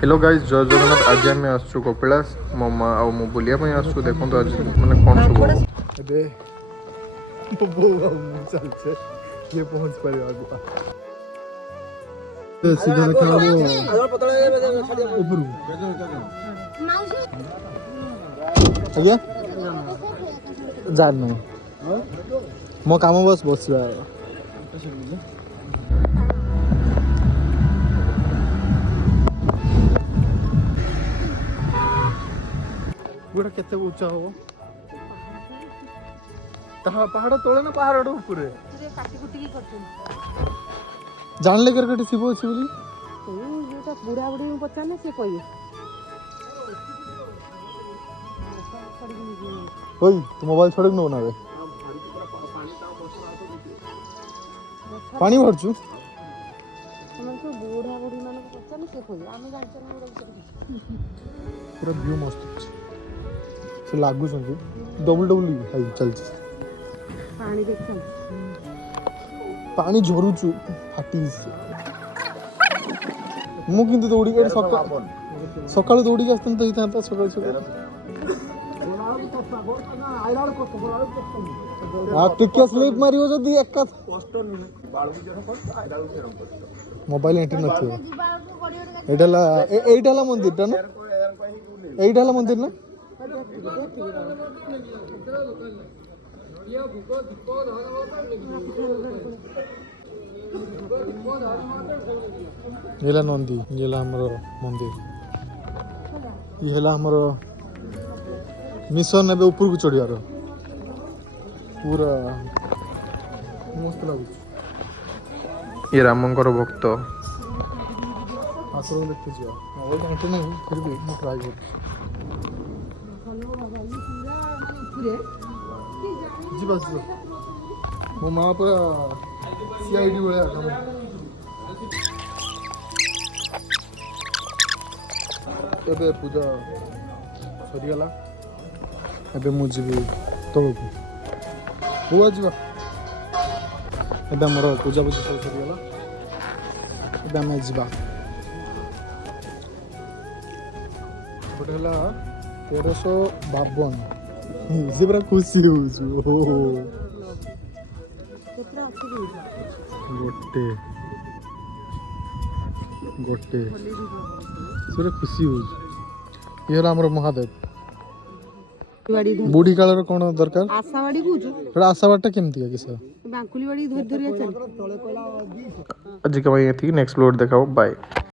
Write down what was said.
Hello guys जय जगन्नाथ आज आम आसु कपिलास मो माँ आ मु बुलिया आसु देखो आज मैंने कौन सब ଏବେ ମୋ ବୋଉ ଆଉ ମୁଁ ଚାଲୁଛେ କିଏ ପହଞ୍ଚି ପାରିବ ଆଗୁଆ ସିଧା ଦେଖା ହବ ଉପରକୁ ଆଜ୍ଞା ଜାଣିନି ମୋ କାମ ବସ୍ ବସିବା ଗୁଡ଼ା କେତେ ଉଚ୍ଚା ହବ पहाड़ तले ना पहाड़ ऊपर जानले कर कटे शिव अछि बोली तो बुढ़ा बुढ़ी में पचाने से कोई ओई तू मोबाइल छोड़ न बनावे पानी भरछु हम तो बुढ़ा बुढ़ी माने पचाने से कोई आमे जानते न पूरा व्यू मस्त अछि से लागु संगे डबल डबल हाई चल पानी देखो पानी झरुछु फाटी मु किंतु दौड़ी के सकाळ दौड़ी के आस्तन तो हिता तो सकाळ सकाळ आ टिके स्लिप मारियो जदी एक मोबाइल एंट्री नथियो एडाला मंदिर टा ना एडाला मंदिर ना येला नंदी येला हमर मंदिर ये हला हमर मिशन एबे ऊपर को चढ़ियार पूरा मस्त लागु ये रामंकर भक्त आश्रम देखते जिया और घंटे नहीं फिर भी मैं ट्राई कर जी बस मो मां पर सीआईडी वाला काम एबे पूजा सरी गला एबे मु जीवी तळकु बुआ जीवा एबे मोर पूजा पूजा सब सरी गला एबे हम जीवा बडला 1352 से पूरा खुशी हो गोटे गोटे पूरा खुशी हो ये हमर महादेव बुढ़ी कालर कौन दरकार आशावाड़ी कुछ आशावाटा केमती है किसा बांकुली वाड़ी धर धरिया चल आज के भाई नेक्स्ट लोड देखाओ बाय।